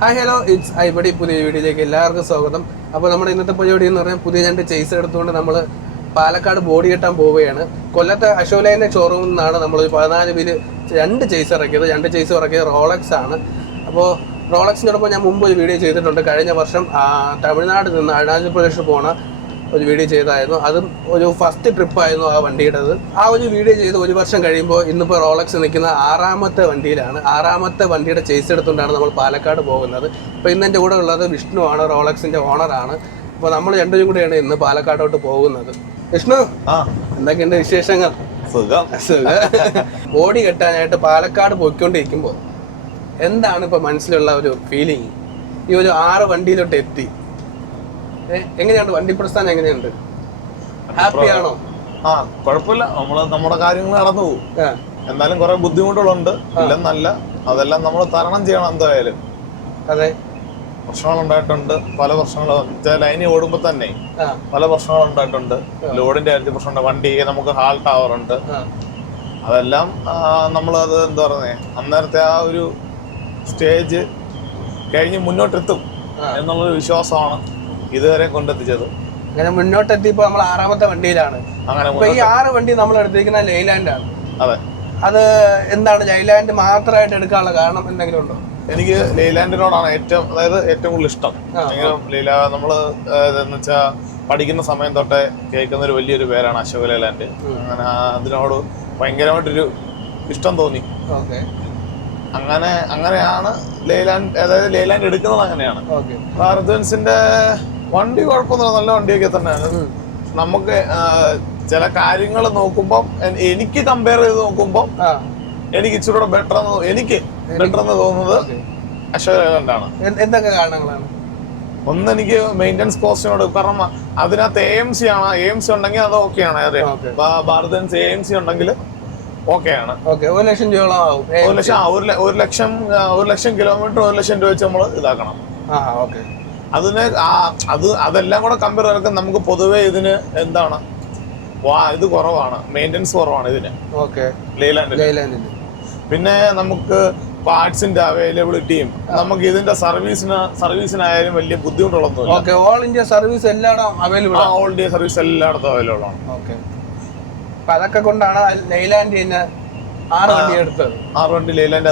Hi hello it's ഐബഡി പുതിയ വീഡിയോയിലേക്ക് എല്ലാവർക്കും സ്വാഗതം. അപ്പോൾ നമ്മുടെ ഇന്നത്തെ പരിപാടി എന്ന് പറഞ്ഞാൽ പുതിയ 2 ചേസ് എടുത്തുകൊണ്ട് നമ്മൾ പാലക്കാട് ബോഡി കെട്ടാൻ പോവുകയാണ്. കൊല്ലത്തെ അശോകലൈൻ്റെ ഷോറൂമിൽ നിന്നാണ് നമ്മൾ 14 പേര് 2 ചേസ് ഇറക്കിയത്. 2 ചേസ് ഇറക്കിയത് റോളക്സ് ആണ്. അപ്പോൾ റോളക്സിനോടൊപ്പം ഞാൻ മുമ്പ് ഒരു വീഡിയോ ചെയ്തിട്ടുണ്ട്. കഴിഞ്ഞ വർഷം തമിഴ്നാട് നിന്ന് അരുണാചൽ പ്രദേശ് പോണ ഒരു വീഡിയോ ചെയ്തായിരുന്നു. അതും ഒരു ഫസ്റ്റ് ട്രിപ്പായിരുന്നു ആ വണ്ടിയുടേത്. ആ ഒരു വീഡിയോ ചെയ്ത് 1 വർഷം കഴിയുമ്പോൾ ഇന്നിപ്പോൾ റോളക്സ് നിൽക്കുന്ന 6ാമത്തെ വണ്ടിയിലാണ്. 6ാമത്തെ വണ്ടിയുടെ ചേസ് എടുത്തുകൊണ്ടാണ് നമ്മൾ പാലക്കാട് പോകുന്നത്. ഇപ്പോൾ ഇന്ന് എൻ്റെ കൂടെ ഉള്ളത് വിഷ്ണു ആണ്, റോളക്സിൻ്റെ ഓണറാണ്. അപ്പോൾ നമ്മൾ രണ്ടുപേരും കൂടെയാണ് ഇന്ന് പാലക്കാടോട്ട് പോകുന്നത്. വിഷ്ണു, എന്തൊക്കെയുണ്ട് വിശേഷങ്ങൾ? ബോഡി കെട്ടാനായിട്ട് പാലക്കാട് പോയിക്കൊണ്ടിരിക്കുമ്പോൾ എന്താണ് ഇപ്പോൾ മനസ്സിലുള്ള ഒരു ഫീലിംഗ്? ഈ ഒരു 6 വണ്ടിയിലോട്ട് എത്തി, എങ്ങനെയുണ്ട് വണ്ടി പ്രസ്ഥാനം? എങ്ങനെയുണ്ട്? ഹാപ്പിയാണോ? കുഴപ്പമില്ല, നമ്മുടെ കാര്യങ്ങൾ നടന്നു പോകും. എന്നാലും കുറെ ബുദ്ധിമുട്ടുകളുണ്ട്, ഇല്ലെന്നല്ല, അതെല്ലാം നമ്മൾ തരണം ചെയ്യണം എന്തായാലും. അതെ, പ്രശ്നങ്ങൾ ഉണ്ടായിട്ടുണ്ട്. പല പ്രശ്നങ്ങളും ലൈനിൽ ഓടുമ്പോൾ തന്നെ പല പ്രശ്നങ്ങൾ ഉണ്ടായിട്ടുണ്ട്. ലോഡിന്റെ കാര്യത്തിൽ പ്രശ്നമുണ്ട്, വണ്ടി നമുക്ക് ഹാൾട്ട് ആവാറുണ്ട്. അതെല്ലാം നമ്മളത് എന്താ പറയുന്നത്, അന്നേരത്തെ ആ ഒരു സ്റ്റേജ് കഴിഞ്ഞ് മുന്നോട്ടെത്തും എന്നുള്ളൊരു വിശ്വാസമാണ് ഇതുവരെ കൊണ്ടെത്തിച്ചത്. അങ്ങനെ മുന്നോട്ടെത്തിയപ്പോൾ നമ്മൾ 6ാമത്തെ വണ്ടിയിലാണ്. ഈ 6 വണ്ടി നമ്മൾ എടുത്തിരിക്കുന്ന ലൈലാൻഡ് ആണ്. അതെ. അത് എന്താണ് ലൈലാൻഡ് മാത്രമായിട്ട് എടുക്കാനുള്ള കാരണം എന്തെങ്കിലും ഉണ്ടോ? എനിക്ക് ലൈലാൻഡിനോടാണ് ഏറ്റവും കൂടുതൽ ഇഷ്ടം. നമ്മള് എന്ന് വെച്ചാൽ പഠിക്കുന്ന സമയം തൊട്ടേ കേൾക്കുന്ന ഒരു വലിയൊരു പേരാണ് അശോക ലൈലാൻഡ്. അങ്ങനെ അതിനോട് ഭയങ്കരമായിട്ടൊരു ഇഷ്ടം തോന്നി. അങ്ങനെയാണ് ലൈലാൻഡ്, അതായത് ലൈലാൻഡ് എടുക്കുന്നത് അങ്ങനെയാണ്. ഭാരത് ബെൻസിന്റെ വണ്ടി കുഴപ്പമൊന്നുമില്ല, നല്ല വണ്ടിയൊക്കെ തന്നെയാണ്. നമുക്ക് ചില കാര്യങ്ങൾ നോക്കുമ്പോൾ, എനിക്ക് കമ്പയർ ചെയ്ത് നോക്കുമ്പോൾ എനിക്ക് ഇച്ചിരി ബെറ്റർ എന്ന് തോന്നുന്നത് അശോക ലൈലാൻഡാണ്. എന്തൊക്കെ കാരണങ്ങളാണ്? ഒന്ന്, എനിക്ക് മെയിൻ്റനൻസ് കോസ്റ്റിനോട്, കാരണം അതിനകത്ത് AMC ആണ്. AMC ഉണ്ടെങ്കിൽ അത് ഓക്കെയാണ്. ഭാരത് ബെൻസ് AMC ഉണ്ടെങ്കിൽ ഓക്കെയാണ്. 1 ലക്ഷം രൂപ ആവും. 1 ലക്ഷം കിലോമീറ്റർ 1 ലക്ഷം രൂപ വെച്ച് നമ്മൾ ഇതാക്കണം. അതെല്ലാം കൂടെ കമ്പയർ ചെയ്തൊക്കെ നമുക്ക് പൊതുവെ ഇതിന് എന്താണ് ഇത് കുറവാണ്, മെയിൻ്റനൻസ് കുറവാണ് ഇതിന് ലൈലാൻഡിൽ. പിന്നെ നമുക്ക് പാർട്സിന്റെ അവൈലബിലിറ്റിയും നമുക്ക് ഇതിന്റെ സർവീസിനായാലും വലിയ ബുദ്ധിമുട്ടുള്ളതൊന്നുമില്ല. ഓൾ ഇന്ത്യ സർവീസ് എല്ലായിടത്തും അവൈലബിൾ ആണ്. ഓൾ ഇന്ത്യ സർവീസ് എല്ലായിടത്തും അവൈലബിൾ ആണ്. അതൊക്കെ കൊണ്ടാണ് ലൈലാൻഡ് 6 വണ്ടി എടുത്തത്. 6 വണ്ടി ലൈലാൻഡ്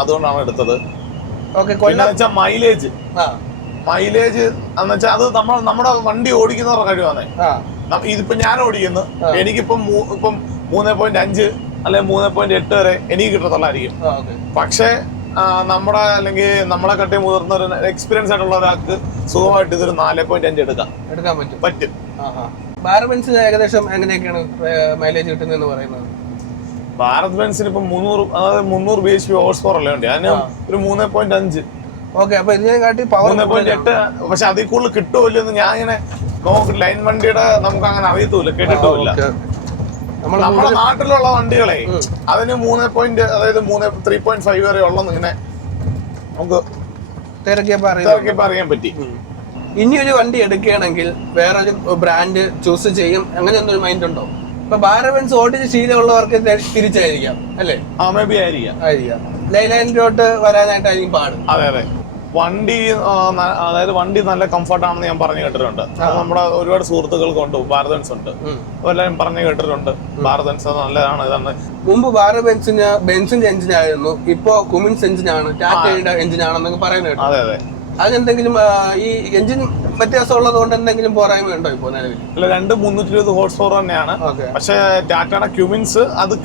അതുകൊണ്ടാണ് എടുത്തത്. മൈലേജ് എന്ന് വെച്ചാൽ അത് നമ്മുടെ വണ്ടി ഓടിക്കുന്നവരുടെ കഴിവാണ്. ഇതിപ്പോ ഞാൻ ഓടിക്കുന്നു, എനിക്കിപ്പം 3.5 അല്ലെങ്കിൽ 3.8 വരെ എനിക്ക് കിട്ടത്തുള്ളായിരിക്കും. പക്ഷെ നമ്മളെ കട്ടി മുതിർന്ന ഒരു എക്സ്പീരിയൻസ് ആയിട്ടുള്ള ഒരാൾക്ക് സുഖമായിട്ട് ഇതൊരു 4.5 എടുക്കാൻ പറ്റും. ഭാരത് ബെൻസിന് ഏകദേശം എങ്ങനെയൊക്കെയാണ് മൈലേജ് കിട്ടുന്നതെന്ന് പറയുന്നത്? ഭാരത് ബെൻസിന് ഇപ്പം 300 bhp ഹോഴ്സ് പവർ അല്ലേ ഉണ്ട്. അതിന് ഒരു 3.5. അപ്പൊ ഇതിനെ കാട്ടി പവർ 3.8. പക്ഷെ അതിൽ കൂടുതൽ കിട്ടുമല്ലോ എന്ന് ഞാൻ ഇങ്ങനെ ലൈൻ വണ്ടിയുടെ നമുക്ക് അങ്ങനെ അറിയത്തില്ല, കേട്ടിട്ടില്ല. നമ്മുടെ നാട്ടിലുള്ള വണ്ടികളെ അതിന് 3.5 വരെ ഉള്ളെന്ന് ഇങ്ങനെ നമുക്ക് തിരക്കിയപ്പോ അറിയാൻ പറ്റി. ഇനിയൊരു വണ്ടി എടുക്കുകയാണെങ്കിൽ വേറൊരു ബ്രാൻഡ് ചൂസ് ചെയ്യും, അങ്ങനെ എന്തൊരു മൈൻഡ് ഉണ്ടോ? ഇപ്പൊ ഭാരത് ബെൻസ് ഓടിച്ച് ശീലമുള്ളവർക്ക് തിരിച്ചായിരിക്കാം അല്ലേ? മേ ബി ആയിരിക്കാം. ലൈലാൻഡിലോട്ട് വരാനായിട്ടായിരിക്കും പാട്. അതെ. വണ്ടി നല്ല കംഫർട്ടാണെന്ന് ഞാൻ പറഞ്ഞു കേട്ടിട്ടുണ്ട്. നമ്മുടെ ഒരുപാട് സുഹൃത്തുക്കൾക്ക് ഉണ്ട്, ഭാരത് ബെൻസ് ഉണ്ട്, എല്ലാവരും പറഞ്ഞു കേട്ടിട്ടുണ്ട് ഭാരത് ബെൻസ് നല്ലതാണ്. ഇതാണ് മുമ്പ് ഭാരത് ബെൻസിന്റെ എഞ്ചിനായിരുന്നു, ഇപ്പൊ കുമിൻസ് എഞ്ചിനാണ്, ടാറ്റയുടെ എഞ്ചിനാണെന്നൊക്കെ പറയുന്നത്. അതെ. അതെന്തെങ്കിലും ഈ എഞ്ചിൻ വ്യത്യാസമുള്ളത് കൊണ്ട് എന്തെങ്കിലും പോരായ്മ ഉണ്ടോ ഇപ്പൊ നിലവിൽ? അല്ല, 320 ഹോഴ്സ് പവർ തന്നെയാണ്. പക്ഷെ ടാറ്റയുടെ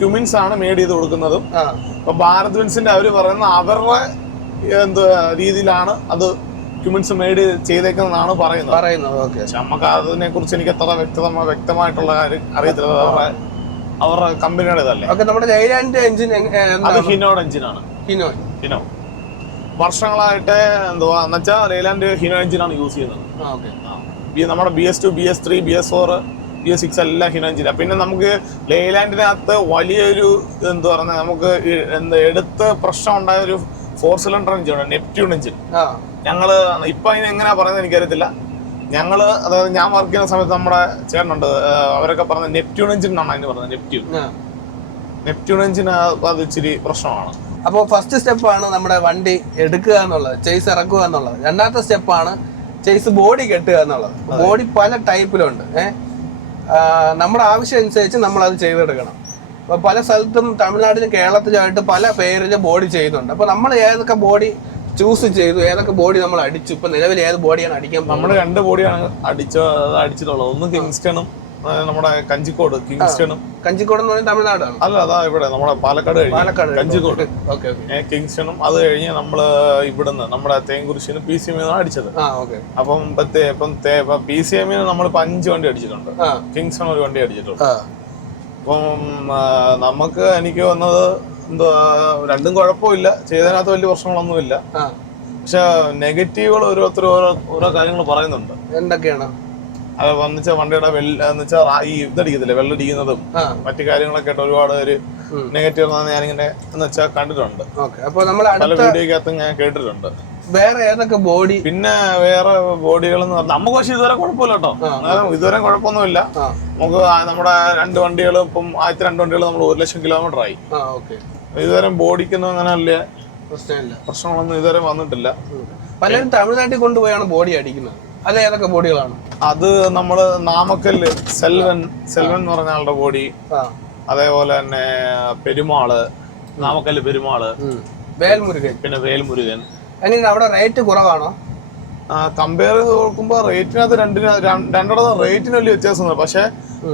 ക്യുമിൻസ് ആണ് മേഡ് ചെയ്ത് കൊടുക്കുന്നതും. ഇപ്പൊ ഭാരത് ബെൻസിന്റെ അവര് പറയുന്ന അവരുടെ രീതിയിലാണ് അത് ക്യുമിൻസ് മേഡ് ചെയ്തേക്കുന്നതാണ് പറയുന്നത്. നമുക്ക് അതിനെ കുറിച്ച് എനിക്ക് അത്ര വ്യക്തമായിട്ടുള്ള കാര്യം അറിയത്തില്ല. അവരുടെ കമ്പനിയുടെ ഇതല്ലേ. നമ്മുടെ ലൈലാൻഡ് എഞ്ചിൻ അത് ഹിനോയുടെ എഞ്ചിനാണ്. ഹിനോ വർഷങ്ങളായിട്ട് എന്ന് വെച്ചാൽ ലൈലാൻഡ് ഹിനോ എഞ്ചിനാണ് യൂസ് ചെയ്യുന്നത്. നമ്മുടെ BS2, BS3, BS4, BS6 എല്ലാം ഹിനോ എഞ്ചിനാണ്. പിന്നെ നമുക്ക് ലൈലാൻഡിനകത്ത് വലിയൊരു നമുക്ക് എടുത്ത് പ്രശ്നം ഉണ്ടായ ഒരു 4 സിലിണ്ടർ എഞ്ചിനാണ്, നെപ്റ്റ്യൂൺ എഞ്ചിൻ. ഞങ്ങള് ഇപ്പൊ അതിന് എങ്ങനെയാ പറയുന്നത് എനിക്കറിയത്തില്ല. അതായത് ഞാൻ വർക്ക് ചെയ്യുന്ന സമയത്ത് നമ്മുടെ ചേട്ടനുണ്ട്, അവരൊക്കെ പറഞ്ഞത് നെപ്റ്റ്യൂൺ എഞ്ചിൻ എന്നാണ് അതിന് പറഞ്ഞത്. നെപ്റ്റ്യൂൺ എഞ്ചിൻ അത് ഇച്ചിരി പ്രശ്നമാണ്. അപ്പോൾ ഫസ്റ്റ് സ്റ്റെപ്പാണ് നമ്മുടെ വണ്ടി എടുക്കുക എന്നുള്ളത്, ചെയ്സ് ഇറക്കുക എന്നുള്ളത്. രണ്ടാമത്തെ സ്റ്റെപ്പാണ് ചെയ്സ് ബോഡി കെട്ടുക എന്നുള്ളത്. ബോഡി പല ടൈപ്പിലുണ്ട്. നമ്മുടെ ആവശ്യം അനുസരിച്ച് നമ്മൾ അത് ചെയ്തെടുക്കണം. അപ്പോൾ പല സ്ഥലത്തും തമിഴ്നാട്ടിലും കേരളത്തിലുമായിട്ട് പല പേരിൽ ബോഡി ചെയ്യുന്നുണ്ട്. അപ്പോൾ നമ്മൾ ഏതൊക്കെ ബോഡി ചൂസ് ചെയ്തു, ഏതൊക്കെ ബോഡി നമ്മൾ അടിച്ചു, ഇപ്പൊ നിലവിൽ ഏത് ബോഡിയാണ് അടിക്കാൻ? നമ്മൾ 2 ബോഡിയാണ് അടിച്ചിട്ടുള്ളത്. ഒന്ന് കിങ്സ്റ്റണും നമ്മുടെ കഞ്ചിക്കോട്. കഞ്ചിക്കോട് എന്ന് പറയുന്നത് തമിഴ്നാടാണ്. അല്ല, അതാ ഇവിടെ നമ്മുടെ പാലക്കാട് കഞ്ചിക്കോട്. കിങ്സ്റ്റണും അത് കഴിഞ്ഞ് നമ്മള് ഇവിടുന്ന് നമ്മുടെ തേങ്കുറിശ്ശിന് PCM അടിച്ചത്. അപ്പം PCM നമ്മളിപ്പോ 5 വണ്ടി അടിച്ചിട്ടുണ്ട്. കിങ്സ്റ്റൺ ഒരു വണ്ടി അടിച്ചിട്ടുണ്ട്. അപ്പം എനിക്ക് വന്നത് രണ്ടും കുഴപ്പമില്ല, ചെയ്തതിനകത്ത് വലിയ പ്രശ്നങ്ങളൊന്നുമില്ല. പക്ഷെ നെഗറ്റീവുകൾ ഓരോരുത്തർ ഓരോ കാര്യങ്ങൾ പറയുന്നുണ്ട്. എന്തൊക്കെയാണ്? അത് വന്നിച്ച വണ്ടിയുടെ ഈ ഇതടിക്കത്തില്ല, വെള്ളടിക്കുന്നതും മറ്റു കാര്യങ്ങളൊക്കെ ആയിട്ട് ഒരുപാട് ഒരു നെഗറ്റീവ് ഞാനിങ്ങനെ കണ്ടിട്ടുണ്ട്. പല വീഡിയോക്കകത്തും ഞാൻ കേട്ടിട്ടുണ്ട്. വേറെ ഏതൊക്കെ ബോഡി? പിന്നെ വേറെ ബോഡികൾ എന്ന് പറഞ്ഞാൽ നമുക്ക് പക്ഷെ ഇതുവരെ കുഴപ്പമില്ല കേട്ടോ. ഇതുവരെ കുഴപ്പമൊന്നുമില്ല. നമുക്ക് നമ്മുടെ 2 വണ്ടികളും ഇപ്പം ആദ്യത്തെ 2 വണ്ടികൾ നമ്മൾ 1 ലക്ഷം കിലോമീറ്റർ ആയി. ഇതുവരെ ബോഡിക്കൊന്നും അങ്ങനെ വലിയ പ്രശ്നങ്ങളൊന്നും ഇതുവരെ വന്നിട്ടില്ല. പലരും തമിഴ്നാട്ടിൽ കൊണ്ടുപോയാണ് ബോഡി അടിക്കുന്നത്. അല്ല, ഏതൊക്കെ ബോഡികളാണ് അത്? നമ്മള് നാമക്കല് സെൽവൻ എന്ന് പറഞ്ഞ ആളുടെ ബോഡി, അതേപോലെ തന്നെ പെരുമാള്, നാമക്കല് പെരുമാള്, വേൽമുരുകൻ, പിന്നെ വേൽമുരുകൻ. എങ്ങനെ അവിടെ റേറ്റ് കുറവാണോ? കമ്പയർ ചെയ്ത് നോക്കുമ്പോ റേറ്റിനകത്ത് രണ്ടിടത്ത് റേറ്റിന് വലിയ വ്യത്യാസമൊന്നുമില്ല. പക്ഷെ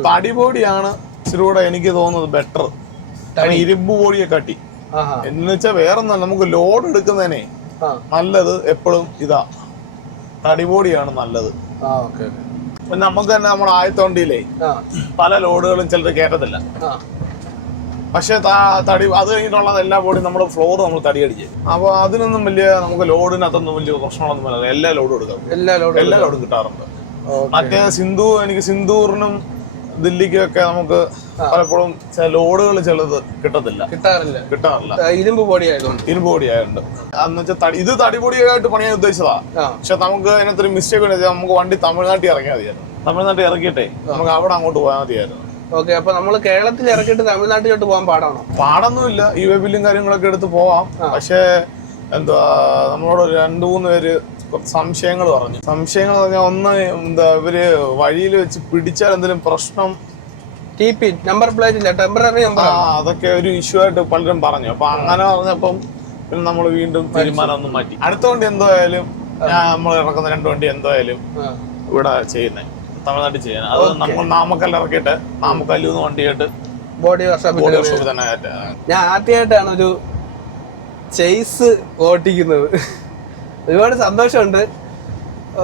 തടി ബോഡിയാണ് ഇച്ചിരൂടെ എനിക്ക് തോന്നുന്നത് ബെറ്റർ, ഇരുമ്പ് ബോഡിയെ കാട്ടി. എന്ന് വെച്ചാൽ വേറൊന്നും നമുക്ക് ലോഡ് എടുക്കുന്നതിനെ നല്ലത് എപ്പോഴും ഇതാ തടി ബോഡിയാണ് നല്ലത്. പിന്നെ നമുക്ക് തന്നെ നമ്മുടെ ആദ്യത്തെ വണ്ടിയിലേ പല ലോഡുകളും ചിലർ കയറ്റത്തില്ല. പക്ഷെ തടി അത് കഴിഞ്ഞിട്ടുള്ള എല്ലാ ബോഡിയും നമ്മുടെ ഫ്ലോർ നമ്മൾ തടി അടിച്ച്. അപ്പൊ അതിനൊന്നും വലിയ നമുക്ക് ലോഡിനകത്തൊന്നും വലിയ പ്രശ്നങ്ങളൊന്നും വരാതെ എല്ലാ ലോഡും എടുക്കാം. എല്ലാ ലോഡും കിട്ടാറുണ്ട്. മറ്റേ എനിക്ക് സിന്ദൂറിനും ദില്ലിക്കും ഒക്കെ നമുക്ക് പലപ്പോഴും ലോഡുകൾ ചിലത് കിട്ടാറില്ല. ഇരുമ്പ് ബോഡി ആയതുകൊണ്ട് എന്ന് വെച്ചാൽ ഇത് തടി ബോഡിയായിട്ട് പണിയാൻ ഉദ്ദേശിച്ചതാ. പക്ഷെ നമുക്ക് അതിനകത്തൊരു മിസ്റ്റേക്ക് നമുക്ക് വണ്ടി തമിഴ്നാട്ടിൽ ഇറങ്ങിയാൽ മതിയായിരുന്നു. തമിഴ്നാട്ടിൽ ഇറക്കിയിട്ടേ നമുക്ക് അവിടെ അങ്ങോട്ട് പോയാൽ മതിയായിരുന്നു. അപ്പൊ നമ്മള് കേരളത്തിൽ ഇറക്കിയിട്ട് തമിഴ്നാട്ടിലോട്ട് പോകാൻ പാടാണോ? പാടൊന്നുമില്ല, ബില്ലും കാര്യങ്ങളൊക്കെ എടുത്ത് പോവാം. പക്ഷെ നമ്മളോട് 2-3 പേര് സംശയങ്ങൾ പറഞ്ഞു. സംശയങ്ങൾ പറഞ്ഞാൽ ഒന്ന് ഇവര് വഴിയിൽ വെച്ച് പിടിച്ചാൽ എന്തെങ്കിലും പ്രശ്നം, നമ്പർ പ്ലേറ്റ് ഇല്ല, ടെമ്പററി നമ്പർ, അതൊക്കെ ഒരു ഇഷ്യൂ ആയിട്ട് പലരും പറഞ്ഞു. അപ്പൊ അങ്ങനെ പറഞ്ഞപ്പം പിന്നെ നമ്മൾ വീണ്ടും തീരുമാനം ഒന്നും മാറ്റി. അടുത്ത വണ്ടി എന്തായാലും നമ്മൾ ഇറക്കുന്ന 2 വണ്ടി എന്തായാലും ഇവിടെ ചെയ്യുന്നത് തമിഴ്നാട്ടിൽ ചെയ്യാൻ. അത് നമ്മൾ നാമക്കല്ല് ഇറക്കിയിട്ട് നാമക്കല്ലൂന്ന് വണ്ടിയായിട്ട് ബോഡി വർക്ക്ഷോപ്പ് തന്നെ. ഞാൻ ആദ്യമായിട്ടാണ് ഒരു ചെയ്സ് ഓട്ടിക്കുന്നത്. ഒരുപാട് സന്തോഷമുണ്ട്.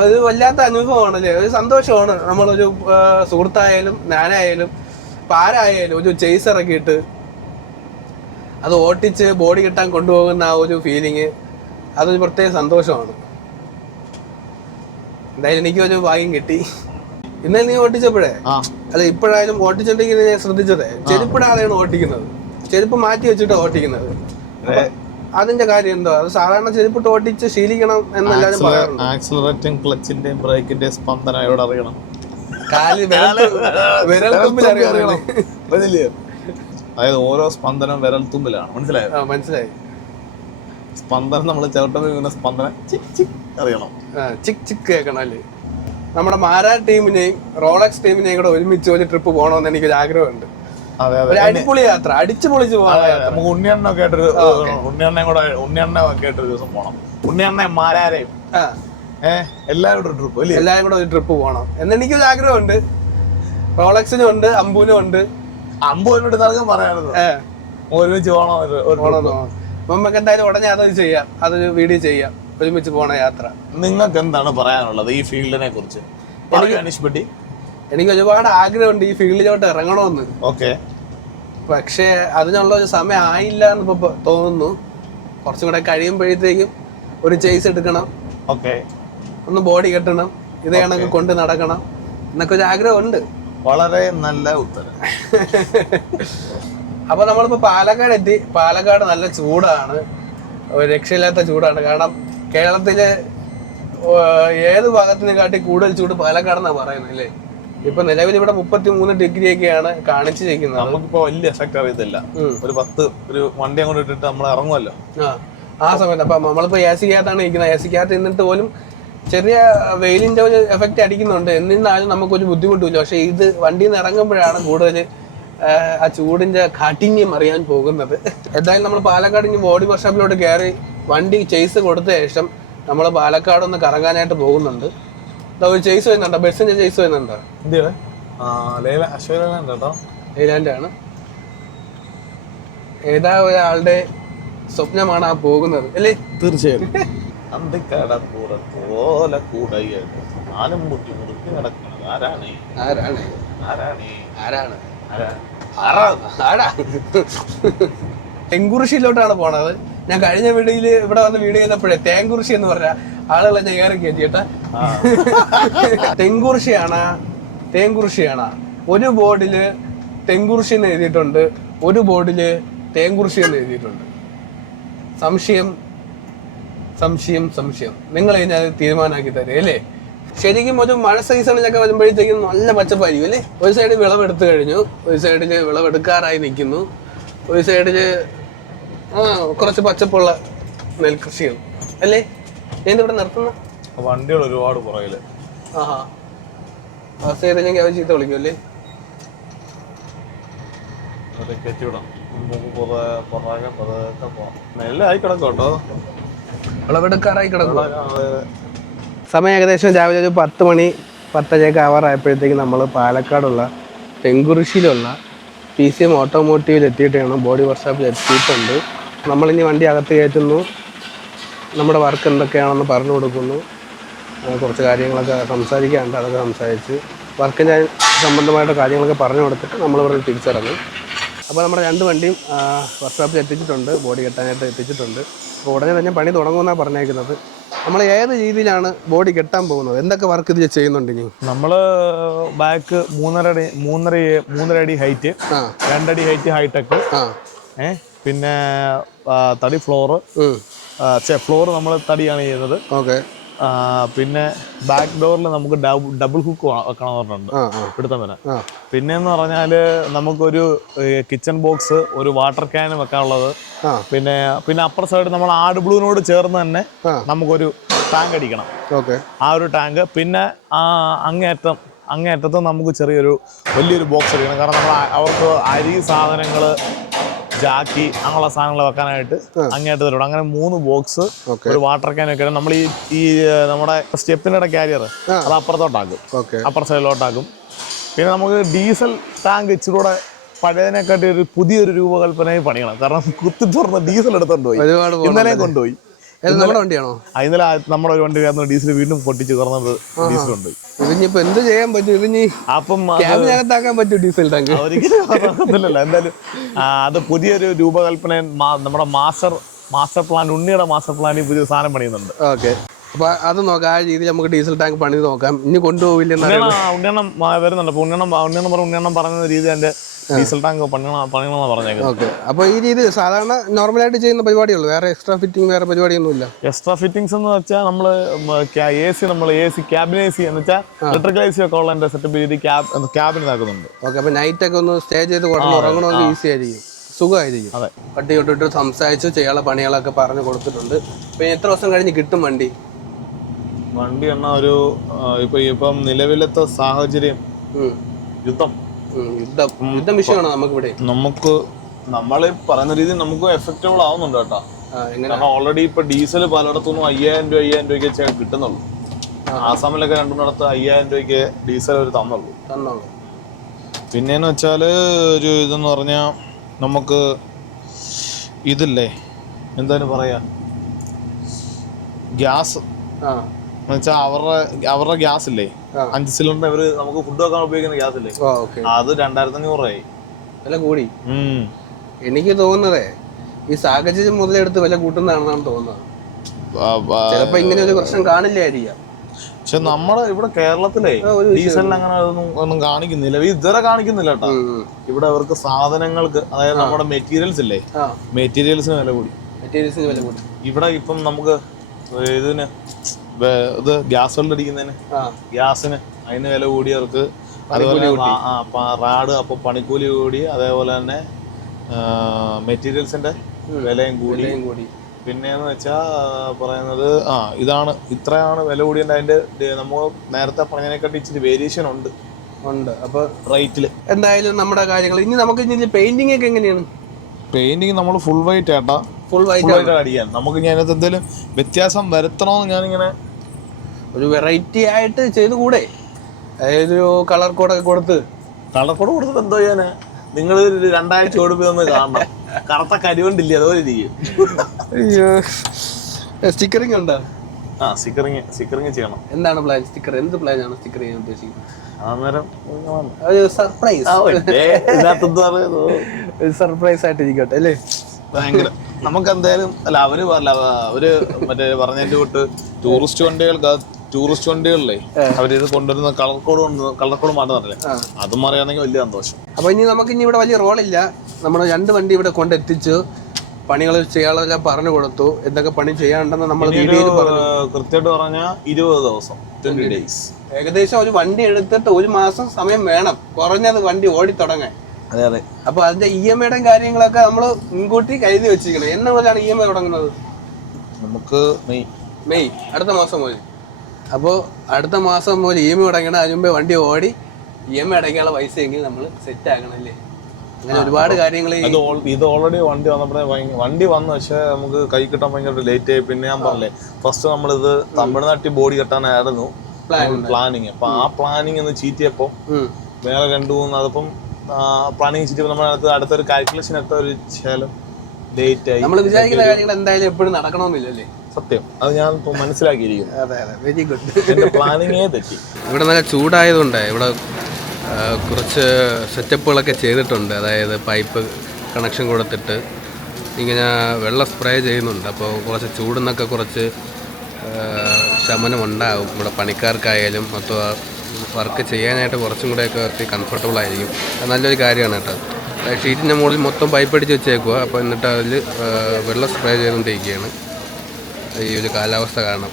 ഒരു വല്ലാത്ത അനുഭവമാണല്ലേ, ഒരു സന്തോഷമാണ്. നമ്മളൊരു സുഹൃത്തായാലും ഞാനായാലും ഇപ്പം ആരായാലും ഒരു ചെയ്സ് ഇറക്കിയിട്ട് അത് ഓട്ടിച്ച് ബോഡി കിട്ടാൻ കൊണ്ടുപോകുന്ന ആ ഒരു ഫീലിങ്, അതൊരു പ്രത്യേക സന്തോഷമാണ്. എന്തായാലും എനിക്കൊരു ഭാഗ്യം കിട്ടി. ഇന്നലെ നീ ഓട്ടിച്ചപ്പോഴേ, അല്ല ഇപ്പോഴായാലും ഓട്ടിച്ചിട്ടുണ്ടെങ്കിൽ ഞാൻ ശ്രദ്ധിച്ചതേ, ചെരുപ്പിടാതെയാണ് ഓട്ടിക്കുന്നത്. ചെരുപ്പ് മാറ്റി വെച്ചിട്ട് ഓട്ടിക്കുന്നത്. അതിന്റെ കാര്യം എന്തോ? അത് സാധാരണ ചെരുപ്പിട്ട് ഓട്ടിച്ച് ശീലിക്കണം എന്നെല്ലാരും പറയാറുണ്ട്. ആക്സിലറേറ്റിംഗ് ക്ലച്ചിന്റെയും ബ്രേക്കിന്റെയും സ്പന്ദനം എവിടെ അറിയണം? വിരൽത്തുമ്പിൽ അറിയണം. അതായത് ഓരോ സ്പന്ദനം വിരൽത്തുമ്പിലാണ്. മനസ്സിലായി. സ്പന്ദനം നമ്മൾ ചവിട്ടുന്ന സ്പന്ദനം അറിയണം, ചിക് ചിക് കേൾക്കണം അല്ലേ? നമ്മുടെ മാരാ ടീമിനെയും റോളക്സ് ടീമിനെയും കൂടെ ഒരുമിച്ച് ഒരു ട്രിപ്പ് പോകണമെന്ന് എനിക്കൊരു ആഗ്രഹമുണ്ട്. ഒരു അടിപൊളി യാത്ര, അടിച്ചു പൊളിച്ച് പോകാൻ. നമുക്ക് ഉണ്ണിയണ്ണ കേട്ടൊരു ദിവസം പോകണം. ഉണ്ണിയണ്ണ മാരാരെയും എല്ലാവരും കൂടെ ഒരു ട്രിപ്പ് പോകണം എന്ന് എനിക്കൊരു ആഗ്രഹമുണ്ട്. റോളക്സിനും ഉണ്ട്, അമ്പൂനും ഉണ്ട്. അമ്പൂനോട് നൽകാൻ പറയാറുണ്ട് ഒരുമിച്ച് പോകണം. നമുക്ക് എന്തായാലും ഉടനെ അതൊരു ചെയ്യാം, അതൊരു വീഡിയോ ചെയ്യാം, ഒരുമിച്ച് പോണ യാത്ര. നിങ്ങൾക്ക് എന്താണ് പറയാനുള്ളത് ഈ ഫീൽഡിനെ കുറിച്ച്? എനിക്ക് ഒരുപാട് ആഗ്രഹമുണ്ട് ഈ ഫീൽഡിലോട്ട് ഇറങ്ങണമെന്ന്. പക്ഷേ അതിനുള്ള ഒരു സമയം ആയില്ല എന്നിപ്പോ തോന്നുന്നു. കുറച്ചും കൂടെ കഴിയുമ്പോഴത്തേക്കും ഒരു ചേസ് എടുക്കണം, ഒന്ന് ബോഡി കെട്ടണം, ഇത് കണക്ക് കൊണ്ട് നടക്കണം എന്നൊക്കെ ഒരു ആഗ്രഹമുണ്ട്. വളരെ നല്ല ഉത്തരം. അപ്പൊ നമ്മളിപ്പോ പാലക്കാട് എത്തി. പാലക്കാട് നല്ല ചൂടാണ്, ഒരു രക്ഷയില്ലാത്ത ചൂടാണ്. കാരണം കേരളത്തില് ഏത് ഭാഗത്തിനെ കാട്ടി കൂടുതൽ ചൂട് പാലക്കാടെന്നാ പറയുന്നത് അല്ലേ? ഇപ്പൊ നിലവിൽ ഇവിടെ 33 ഡിഗ്രി ഒക്കെയാണ് കാണിച്ചിരിക്കുന്നത്. നമുക്കിപ്പോ വലിയ എഫക്ട് അറിയത്തില്ല. ഒരു വണ്ടി അങ്ങോട്ട് ഇട്ടിട്ട് നമ്മൾ ഇറങ്ങുമല്ലോ ആ സമയത്ത്. അപ്പൊ നമ്മളിപ്പോ എ സിക്കകത്താണ് ഇരിക്കുന്നത്. എ സിക്കകത്ത് നിന്നിട്ട് പോലും ചെറിയ വെയിലിന്റെ ഒരു എഫക്റ്റ് അടിക്കുന്നുണ്ട്. എന്നിരുന്നാലും നമുക്കൊരു ബുദ്ധിമുട്ടില്ല. പക്ഷെ ഇത് വണ്ടിയിൽ നിന്ന് ഇറങ്ങുമ്പോഴാണ് കൂടുതൽ ആ ചൂടിന്റെ കാഠിന്യം അറിയാൻ പോകുന്നത്. എന്തായാലും നമ്മൾ പാലക്കാട് ഇനി ബോഡി വർക്ക്ഷോപ്പിലോട്ട് കയറി വണ്ടി ചെയ്സ് കൊടുത്ത ശേഷം നമ്മൾ പാലക്കാട് ഒന്ന് കറങ്ങാനായിട്ട് പോകുന്നുണ്ട്. ഒരു ചെയ്സ് വരുന്നുണ്ടോ? ബസ്സിന്റെ ചെയ്സ് വരുന്നുണ്ടോ? ലൈലാൻഡാണ്. ഏതാ ഒരാളുടെ സ്വപ്നമാണ് ആ പോകുന്നത് അല്ലേ? തീർച്ചയായും. തെങ്കുറിശ്ശിയിലോട്ടാണ് പോണത്. ഞാൻ കഴിഞ്ഞ വീഡിയോയില് ഇവിടെ വന്ന് വീഡിയോ ചെയ്തപ്പോഴേ തേങ്കുറിശ്ശി എന്ന് പറഞ്ഞ ആളുകളെ ഞാൻ കയറി കയറ്റിട്ടാ. തേങ്കുറിശ്ശിയാണ്. ഒരു ബോർഡില് തെങ്കുറിശ്ശി എന്ന് എഴുതിയിട്ടുണ്ട്, ഒരു ബോർഡില് തേങ്കുറിശ്ശി എന്ന് എഴുതിയിട്ടുണ്ട്. സംശയം നിങ്ങൾ കഴിഞ്ഞാൽ തീരുമാനമാക്കി തരും അല്ലേ? ശരിക്കും ഒരു മഴ സീസണിലൊക്കെ വരുമ്പോഴത്തേക്കും നല്ല പച്ചപ്പായിരിക്കും അല്ലേ? ഒരു സൈഡിൽ വിളവെടുത്ത് കഴിഞ്ഞു, ഒരു സൈഡില് വിളവെടുക്കാറായി നിൽക്കുന്നു, ഒരു സൈഡില് കുറച്ച് പച്ചപ്പുള്ള നെൽകൃഷികൾ അല്ലേ? ഇവിടെ നിർത്തുന്ന വണ്ടികൾ ഒരുപാട് പുറകില്. അവസ്ഥ ചെയ്തെങ്കിൽ അവർ ചീത്ത വിളിക്കും അല്ലേ? വിളവെടുക്കാറായി കിടക്കും. സമയം ഏകദേശം രാവിലെ ഒരു 10 മണി 10:30 ആവാറായപ്പോഴത്തേക്ക് നമ്മൾ പാലക്കാടുള്ള തെങ്കുറിശ്ശിയിലുള്ള PCM ഓട്ടോമോട്ടീവിൽ എത്തിയിട്ടാണ്. ബോഡി വർക്ക്ഷോപ്പിൽ എത്തിയിട്ടുണ്ട്. നമ്മളിനി വണ്ടി അകത്ത് കയറ്റുന്നു, നമ്മുടെ വർക്ക് എന്തൊക്കെയാണെന്ന് പറഞ്ഞു കൊടുക്കുന്നു, കുറച്ച് കാര്യങ്ങളൊക്കെ സംസാരിക്കാനുണ്ട്, അതൊക്കെ സംസാരിച്ച് വർക്കിൻ്റെ സംബന്ധമായിട്ട് കാര്യങ്ങളൊക്കെ പറഞ്ഞു കൊടുത്തിട്ട് നമ്മളിവിടെ തിരിച്ചിറങ്ങും. അപ്പോൾ നമ്മുടെ 2 വണ്ടിയും വർക്ക്ഷോപ്പിൽ എത്തിച്ചിട്ടുണ്ട്, ബോഡി കെട്ടാനായിട്ട് എത്തിച്ചിട്ടുണ്ട്. അപ്പോൾ ഉടനെ തന്നെ പണി തുടങ്ങുമെന്നാണ് പറഞ്ഞേക്കുന്നത്. നമ്മൾ ഏത് രീതിയിലാണ് ബോഡി കെട്ടാൻ പോകുന്നത്? എന്തൊക്കെ വർക്ക് ഇത് ചെയ്യുന്നുണ്ട്? ഇനി നമ്മൾ ബാക്ക് 3.5 അടി ഹൈറ്റ്, 2 അടി ഹൈറ്റ് ഹൈടെക്, പിന്നെ തടി ഫ്ലോറ് നമ്മൾ തടിയാണ് ചെയ്യുന്നത്. ഓക്കെ. പിന്നെ ബാക്ക് ഡോറിൽ നമുക്ക് ഡബിൾ ഹുക്ക് വെക്കണം പറഞ്ഞിട്ടുണ്ട് പിടുത്തം വരാൻ. പിന്നെന്ന് പറഞ്ഞാല് നമുക്കൊരു കിച്ചൺ ബോക്സ്, ഒരു വാട്ടർ ക്യാൻ വെക്കാനുള്ളത്, പിന്നെ അപ്പുറ സൈഡ് നമ്മൾ ആട് ബ്ലൂവിനോട് ചേർന്ന് തന്നെ നമുക്കൊരു ടാങ്ക് അടിക്കണം. ആ ഒരു ടാങ്ക്. പിന്നെ അങ്ങേയറ്റത്ത് നമുക്ക് വലിയൊരു ബോക്സ് അടിക്കണം. കാരണം നമ്മൾ അവർക്ക് അരി, സാധനങ്ങൾ, ജാക്കി അങ്ങനെയുള്ള സാധനങ്ങൾ വെക്കാനായിട്ട് അങ്ങേയറ്റത്ത് തരും. അങ്ങനെ 3 ബോക്സ്, ഒരു വാട്ടർ ക്യാൻ ഒക്കെ നമ്മൾ ഈ നമ്മുടെ സ്റ്റെപ്പിൻ്റെ കാരിയർ അത് അപ്പുറത്തോട്ടാക്കും, അപ്പുറ സൈഡിലോട്ടാക്കും. പിന്നെ നമുക്ക് ഡീസൽ ടാങ്ക് ഇച്ചിരൂടെ പഴയതിനെക്കാട്ടി പുതിയൊരു രൂപകൽപ്പനയിൽ പണിയണം. കാരണം കുത്തി തുറന്ന് ഡീസൽ എടുത്തോണ്ട് പോയി, ഇന്നലെ കൊണ്ടുപോയി. നമ്മുടെ വണ്ടിയാണോ? ഇന്നലെ നമ്മുടെ ഒരു വണ്ടി ഡീസൽ വീണ്ടും പൊട്ടിച്ച് കുറഞ്ഞത് ഡീസൽ കൊണ്ടുപോയി. ഇതിനിപ്പോ എന്ത് ചെയ്യാൻ പറ്റും? അപ്പം ക്യാബിനകത്താക്കാൻ പറ്റും ഡീസൽ ടാങ്ക്? ഒരിക്കലും എന്തായാലും അത് പുതിയൊരു രൂപകൽപ്പന നമ്മുടെ മാസ്റ്റർ പ്ലാൻ, ഉണ്ണിയുടെ മാസ്റ്റർ പ്ലാനിൽ പുതിയ സാധനം പണിയുന്നുണ്ട്. ഓക്കെ. അപ്പൊ അത് നോക്കാം. ആ രീതിയിൽ നമുക്ക് ഡീസൽ ടാങ്ക് പണി നോക്കാം. ഇനി കൊണ്ടുപോകില്ല. ഉണ്ണിയണ്ണം വരുന്നുണ്ട്. അപ്പൊ ഉണ്ണിയണ്ണം പറയുന്ന രീതി എന്റെ ഡീസൽ ടാങ്ക് പണിയണമെന്ന് പറഞ്ഞേക്കുന്നത്. ഓക്കെ. അപ്പൊ ഈ രീതി സാധാരണ നോർമലായിട്ട് ചെയ്യുന്ന പരിപാടിയുള്ളൂ, വേറെ എക്സ്ട്രാ ഫിറ്റിംഗ് വേറെ പരിപാടിയൊന്നുമില്ല? എക്സ്ട്രാ ഫിറ്റിംഗ്സ് എന്ന് വെച്ചാൽ നമ്മള് ക്യാബിൻ AC എന്ന് വെച്ചാൽ ഇലക്ട്രിക്കൽ AC ഒക്കെ ഉള്ള എന്റെ സെറ്റപ്പ് രീതി ക്യാബിൻ ആക്കുന്നുണ്ട്. ഓക്കെ. അപ്പൊ നൈറ്റ് ഒക്കെ ഒന്ന് സ്റ്റേ ചെയ്ത് ഉറങ്ങണമെങ്കിൽ ഈസി ആയിരിക്കും, സുഖമായിരിക്കും. അതെ. പട്ടി തൊട്ടിട്ട് സംസാരിച്ച് ചെയ്യാനുള്ള പണികളൊക്കെ പറഞ്ഞു കൊടുത്തിട്ടുണ്ട്. ഇപ്പൊ എത്ര ദിവസം കഴിഞ്ഞ് കിട്ടും വണ്ടി? എണ്ണ ഒരു ഇപ്പം നിലവിലത്തെ സാഹചര്യം യുദ്ധം വിഷയമാണോ നമുക്കിവിടെ? നമ്മൾ പറയുന്ന രീതിയിൽ നമുക്ക് എഫക്റ്റബിൾ ആവുന്നുണ്ട് കേട്ടോ. കാരണം ഓൾറെഡി ഇപ്പൊ ഡീസൽ പലയിടത്തുനിന്നും 5000 രൂപയ്ക്ക് കിട്ടുന്നുള്ളൂ. ആസാമിലൊക്കെ 2 5000 രൂപയ്ക്ക് ഡീസൽ അവർ തന്നുള്ളൂ. പിന്നെന്ന് വെച്ചാല് ഒരു ഇതെന്ന് പറഞ്ഞാൽ നമുക്ക് ഇതില്ലേ, എന്തായാലും പറയാ, ഗ്യാസ് എന്നുവെച്ചാൽ അവരുടെ ഗ്യാസ് ഇല്ലേ, 5 സിലിണ്ടർ ഇവര് നമുക്ക് ഫുഡ് വെക്കാൻ ഉപയോഗിക്കുന്ന ഗ്യാസ് ഇല്ലേ, അത് 2500 ആയി. വില കൂടി. എനിക്ക് തോന്നുന്നതേ ഈ സാഹചര്യം മുതലെടുത്ത് വില കൂട്ടുന്നതാണെന്നാണ് തോന്നുന്നത്. ചിലപ്പോ ഇങ്ങനെ ഒരു പ്രശ്നം കാണില്ലായിരിക്കാം. പക്ഷെ നമ്മുടെ ഇവിടെ കേരളത്തിലെ ഡീസലിന് അങ്ങനെ ഒന്നും കാണിക്കുന്നില്ല, ഇതുവരെ കാണിക്കുന്നില്ല കേട്ടോ. ഇവിടെ അവർക്ക് സാധനങ്ങൾക്ക്, അതായത് നമ്മുടെ മെറ്റീരിയൽസ് ഇല്ലേ, മെറ്റീരിയൽസിന് വില കൂടി. ഇവിടെ ഇപ്പം നമുക്ക് ഇത് ഗ്യാസ് വെള്ളം അടിക്കുന്നതിന്, ഗ്യാസിന് അതിന് വില കൂടിയവർക്ക് അതുപോലെ റാഡ് അപ്പോൾ പണിക്കൂലി കൂടി, അതേപോലെ തന്നെ മെറ്റീരിയൽസിന്റെ വിലയും കൂടി. പിന്നെയെന്ന് വെച്ചാൽ പറയുന്നത് ഇതാണ്, ഇത്രയാണ് വില കൂടിയതിൻ്റെ. അതിൻ്റെ നമ്മൾ നേരത്തെ പറഞ്ഞതിനെക്കാട്ടി ഇച്ചിരി വേരിയേഷൻ ഉണ്ട്. അപ്പോൾ റേറ്റിൽ എന്തായാലും നമ്മുടെ കാര്യങ്ങൾ ഇനി നമുക്ക് ഇനി പെയിന്റിംഗ് ഒക്കെ എങ്ങനെയാണ്? പെയിന്റിങ് നമ്മൾ ഫുൾ വൈറ്റ് ആട്ടാ, ഫുൾ വൈറ്റ് അടിക്കാൻ. നമുക്ക് ഇനി അതിനകത്ത് എന്തെങ്കിലും വ്യത്യാസം വരുത്തണമെന്ന് ഞാനിങ്ങനെ ഒരു വെറൈറ്റി ആയിട്ട് ചെയ്ത് കൂടെ, അതായത് ഒരു കളർ കോഡൊക്കെ കൊടുത്ത്. കളർ കോഡ് കൊടുത്തിട്ട് എന്തോ ചെയ്യാനാ? നിങ്ങൾ 2 ആഴ്ച ഓടിപ്പോയി കാണണം. കറുത്ത കരിവണ്ടില്ലേ, അതുപോലെ ഇരിക്കും. സ്റ്റിക്കറിങ് ഉണ്ടോ? സ്റ്റിക്കറിങ് ചെയ്യണം. എന്താണ് പ്ലാൻ? സ്റ്റിക്കർ എന്ത് പ്ലാനാണ് സ്റ്റിക്കർ ചെയ്യാൻ ഉദ്ദേശിക്കുന്നത്? അന്നേരം സർപ്രൈസ്, സർപ്രൈസ് ആയിട്ടിരിക്കട്ടെ അല്ലേ? ഭയങ്കര നമുക്ക് എന്തായാലും അല്ല, അവര് മറ്റേ പറഞ്ഞതിന്റെ തൊട്ട് ടൂറിസ്റ്റ് വണ്ടികളിലേ അവരിത് കൊണ്ടുവരുന്ന കളർ കോഡ് മാറ്റുന്നില്ലേ, അതും അറിയാണെങ്കിൽ വലിയ സന്തോഷം. അപ്പൊ ഇനി നമുക്ക് ഇനി ഇവിടെ വലിയ റോളില്ല. നമ്മൾ 2 വണ്ടി ഇവിടെ കൊണ്ടെത്തിച്ചു, പണികൾ ചെയ്യാനെല്ലാം പറഞ്ഞു കൊടുത്തു. എന്തൊക്കെ പണി ചെയ്യാനുണ്ടെന്ന് നമ്മൾ കൃത്യമായിട്ട് പറഞ്ഞാൽ 20 ദിവസം, 20 days. ഏകദേശം ഒരു വണ്ടി എടുത്തിട്ട് 1 മാസം സമയം വേണം കുറഞ്ഞത് വണ്ടി ഓടി തുടങ്ങാൻ. അതെ. അപ്പൊ അതിന്റെ EMI കാര്യങ്ങളൊക്കെ നമ്മൾ മുൻകൂട്ടി കരുതി വെച്ചിരിക്കണം. എന്ന് മുതലാണ് EMI തുടങ്ങുന്നത്? നമുക്ക് മെയ് അടുത്ത മാസം മുതൽ. അപ്പോൾ അടുത്ത മാസം മുതൽ EMI തുടങ്ങണം. അതിന് മുമ്പേ വണ്ടി ഓടി EMI അടയ്ക്കാനുള്ള പൈസ എങ്കിലും നമ്മൾ സെറ്റ് ആക്കണം അല്ലേ? അങ്ങനെ ഒരുപാട് കാര്യങ്ങൾ. ഇത് ഓൾറെഡി വണ്ടി വന്നപ്പോഴേ വണ്ടി വന്നു, പക്ഷെ നമുക്ക് കൈ കിട്ടാൻ ഭയങ്കര ലേറ്റ് ആയി. പിന്നെ ഞാൻ പറഞ്ഞേ, ഫസ്റ്റ് നമ്മളിത് തമിഴ്നാട്ടിൽ ബോഡി കെട്ടാനായിരുന്നു പ്ലാനിങ്. അപ്പൊ ആ പ്ലാനിങ് ഒന്ന് ചീറ്റിയപ്പോ വേറെ 2-3 അതിപ്പം പ്ലാനിങ് ചീറ്റിയപ്പോ നമ്മളടുത്ത് അടുത്തൊരു കാൽക്കുലേഷൻ എത്ത ഒരു ശേലം ലേറ്റ് ആയി. നമ്മൾ വിചാരിക്കുന്ന കാര്യങ്ങൾ എന്തായാലും എപ്പോഴും നടക്കണമെന്നില്ലല്ലേ? സത്യം, അത് ഞാൻ മനസ്സിലാക്കിയിരിക്കുന്നു. അതെ, വെരി ഗുഡ്. എന്റെ പ്ലാനിങ്ങേ തെറ്റി. ഇവിടെ നല്ല ചൂടായതുകൊണ്ട് ഇവിടെ കുറച്ച് സെറ്റപ്പുകളൊക്കെ ചെയ്തിട്ടുണ്ട്. അതായത് പൈപ്പ് കണക്ഷൻ കൊടുത്തിട്ട് ഇങ്ങനെ വെള്ളം സ്പ്രേ ചെയ്യുന്നുണ്ട്. അപ്പോൾ കുറച്ച് ചൂടിന്നൊക്കെ കുറച്ച് ശമനം ഉണ്ടാകും. ഇവിടെ പണിക്കാർക്കായാലും മൊത്തം വർക്ക് ചെയ്യാനായിട്ട് കുറച്ചും കൂടെയൊക്കെ കംഫർട്ടബിൾ ആയിരിക്കും. അത് നല്ലൊരു കാര്യമാണ് കേട്ടോ. ഷീറ്റിൻ്റെ മുകളിൽ മൊത്തം പൈപ്പ് അടിച്ച് വെച്ചേക്കുക. അപ്പോൾ എന്നിട്ട് അതിൽ വെള്ളം സ്പ്രേ ചെയ്തുകൊണ്ടിരിക്കുകയാണ് ഈ ഒരു കാലാവസ്ഥ കാരണം.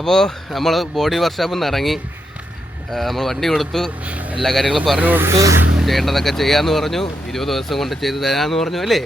അപ്പോൾ നമ്മൾ ബോഡി വർക്ക്ഷോപ്പിൽ നിന്ന് ഇറങ്ങി, നമ്മൾ വണ്ടി കൊടുത്തു, എല്ലാ കാര്യങ്ങളും പറഞ്ഞു കൊടുത്തു, ചെയ്യേണ്ടതൊക്കെ ചെയ്യാമെന്ന് പറഞ്ഞു. 20 ദിവസം കൊണ്ട് ചെയ്ത് തരാമെന്ന് പറഞ്ഞു അല്ലേ?